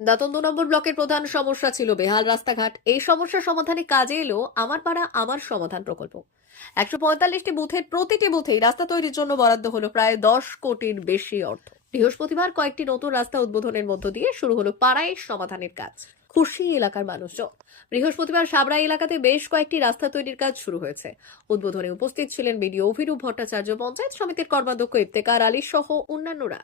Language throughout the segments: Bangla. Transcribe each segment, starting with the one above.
দাঁতন দু নম্বর ব্লকের প্রধান সমস্যা ছিল বেহাল রাস্তাঘাট। এই সমস্যা সমাধানে কাজে এলো আমার পাড়া, আমার সমাধান প্রকল্প। একশো পঁয়তাল্লিশটি বুথের প্রতিটি বুথেই রাস্তা তৈরির জন্য বরাদ্দ হলো প্রায় দশ কোটির বেশি অর্থ। বৃহস্পতিবার কয়েকটি নতুন রাস্তা উদ্বোধনের মধ্য দিয়ে শুরু হলো পাড়ায় সমাধানের কাজ। খুশি এলাকার মানুষজন। বৃহস্পতিবার সাবরা এলাকাতে বেশ কয়েকটি রাস্তা তৈরির কাজ শুরু হয়েছে। উদ্বোধনে উপস্থিত ছিলেন বিডিও অভিরূপ ভট্টাচার্য, পঞ্চায়েত সমিতির কর্মাধ্যক্ষ ইফতেকার আলী সহ অন্যান্যরা।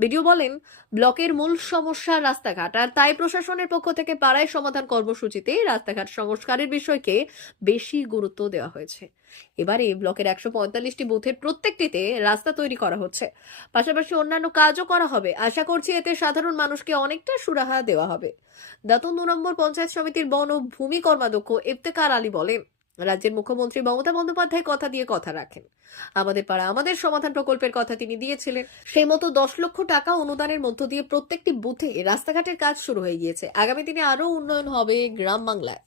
বিডিও বলেন, ব্লকের মূল সমস্যা রাস্তাঘাট, আর তাই প্রশাসনের পক্ষ থেকে পাড়ায় সমাধান কর্মসূচিতে রাস্তাঘাট সংস্কারের বিষয়কে বেশি গুরুত্ব দেওয়া হয়েছে। এবারে ব্লকের একশো পঁয়তাল্লিশটি বুথের প্রত্যেকটিতে রাস্তা তৈরি করা হচ্ছে। পাশাপাশি অন্যান্য কাজও করা হবে। আশা করছি এতে সাধারণ মানুষকে অনেকটা সুরাহা দেওয়া হবে। দাতন দু নম্বর পঞ্চায়েত সমিতির বন ও ভূমি কর্মাধ্যক্ষ ইফতেকার আলী বলেন, রাজ্যের মুখ্যমন্ত্রী মমতা বন্দ্যোপাধ্যায় কথা দিয়ে কথা রাখেন। আমাদের পাড়া আমাদের সমাধান প্রকল্পের কথা তিনি দিয়েছিলেন। সেই মতো দশ লক্ষ টাকা অনুদানের মধ্য দিয়ে প্রত্যেকটি বুথে রাস্তাঘাটের কাজ শুরু হয়ে গিয়েছে। আগামী দিনে আরও উন্নয়ন হবে গ্রাম বাংলায়।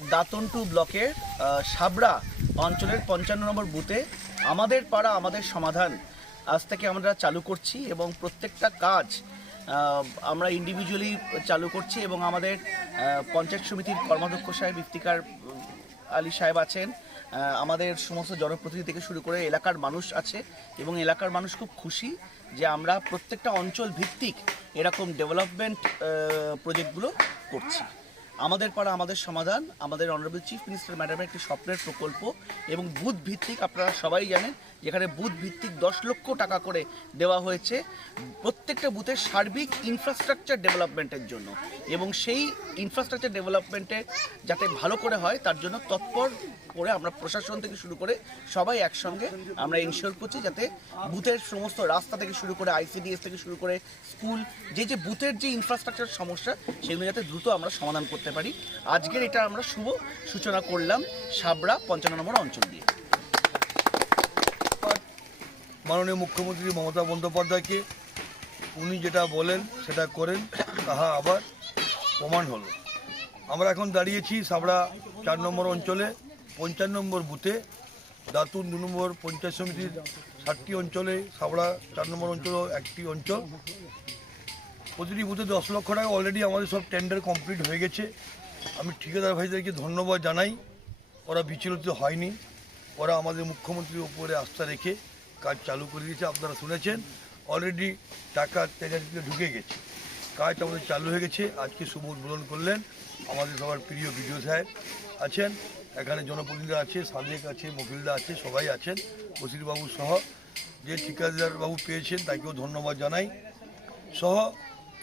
দাতন টু ব্লকের সাবরা অঞ্চলের পঞ্চান্ন নম্বর বুথে আমাদের পাড়া, আমাদের সমাধান। আজ থেকে আমরা চালু করছি এবং প্রত্যেকটা কাজ আমরা ইন্ডিভিজুয়ালি চালু করছি এবং আমাদের পঞ্চায়েত সমিতির কর্মাধ্যক্ষ সাহেব ইফতিকার আলী সাহেব আছেন। আমাদের সমস্ত জনপ্রতিনিধি থেকে শুরু করে এলাকার মানুষ আছে এবং এলাকার মানুষ খুব খুশি যে আমরা প্রত্যেকটা অঞ্চল ভিত্তিক এরকম ডেভেলপমেন্ট প্রজেক্টগুলো করছি। আমাদের পাড়া, আমাদের সমাধান, আমাদের অনারেবল চিফ মিনিস্টার ম্যাডামের একটি স্বপ্নের প্রকল্প এবং বুথ ভিত্তিক আপনারা সবাই জানেন যেখানে বুথ ভিত্তিক দশ লক্ষ টাকা করে দেওয়া হয়েছে প্রত্যেকটা বুথের সার্বিক ইনফ্রাস্ট্রাকচার ডেভেলপমেন্টের জন্য। এবং সেই ইনফ্রাস্ট্রাকচার ডেভেলপমেন্টে যাতে ভালো করে হয়, তার জন্য তৎপর করে আমরা প্রশাসন থেকে শুরু করে সবাই একসঙ্গে আমরা ইনশিওর করছি যাতে বুথের সমস্ত রাস্তা থেকে শুরু করে আইসিডিএস থেকে শুরু করে স্কুল, যে যে বুথের যে ইনফ্রাস্ট্রাকচার সমস্যা, সেগুলো যাতে দ্রুত আমরা সমাধান করতে পারি। আজকের এটা আমরা শুভ সূচনা করলাম সাবরা পঞ্চান্ন নম্বর অঞ্চল দিয়ে। মাননীয় মুখ্যমন্ত্রী মমতা বন্দ্যোপাধ্যায়কে উনি যেটা বলেন, সেটা করেন, তাহা আবার প্রমাণ হলো। আমরা এখন দাঁড়িয়েছি সাবড়া চার নম্বর অঞ্চলে, পঞ্চান্ন নম্বর বুথে দাতুন দু নম্বর পঞ্চায়েত সমিতির ষাটটি অঞ্চলে, সাবড়া চার নম্বর অঞ্চলও একটি অঞ্চল। প্রতিটি বুথে দশ লক্ষ টাকা অলরেডি আমাদের সব টেন্ডার কমপ্লিট হয়ে গেছে, আমি ঠিকাদার ভাইদেরকে ধন্যবাদ জানাই। ওরা বিচলিত হয়নি। ওরা আমাদের মুখ্যমন্ত্রীর উপরে আস্থা রেখে কাজ চালু করে দিয়েছে, আপনারা শুনেছেন। অলরেডি টাকা টেন্ডারটিতে ঢুকে গেছে। কাজ আমাদের চালু হয়ে গেছে। আজকে শুভ উদ্বোধন করলেন আমাদের সবার প্রিয় বিডিও সাহেব আছেন। এখানে জনপ্রতিনিধিরা আছে, সাদেক আছে, মফিলদা আছে, সবাই আছেন, বসিরবাবু সহ। যে ঠিকাদারবাবু পেয়েছেন, তাকেও ধন্যবাদ জানাই। সহ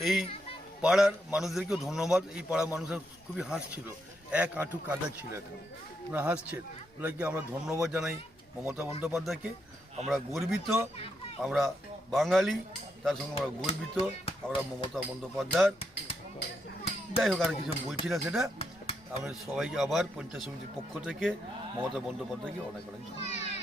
এই পাড়ার মানুষদেরকেও ধন্যবাদ। এই পাড়ার মানুষের খুবই হাসছিল এক আঁটু কাদা ছিল এখন। ওনারা হাসছেন। ওনাকে আমরা ধন্যবাদ জানাই মমতা বন্দ্যোপাধ্যায়কে। আমরা গর্বিত, আমরা বাঙালি, তার সঙ্গে আমরা গর্বিত, আমরা মমতা বন্দ্যোপাধ্যায়ের যাই হোক, আর কিছু বলছি না সেটা। আমি সবাইকে আবার পঞ্চায়েত সমিতির পক্ষ থেকে মমতা বন্দ্যোপাধ্যায়কে অনেক অনেক ধন্যবাদ।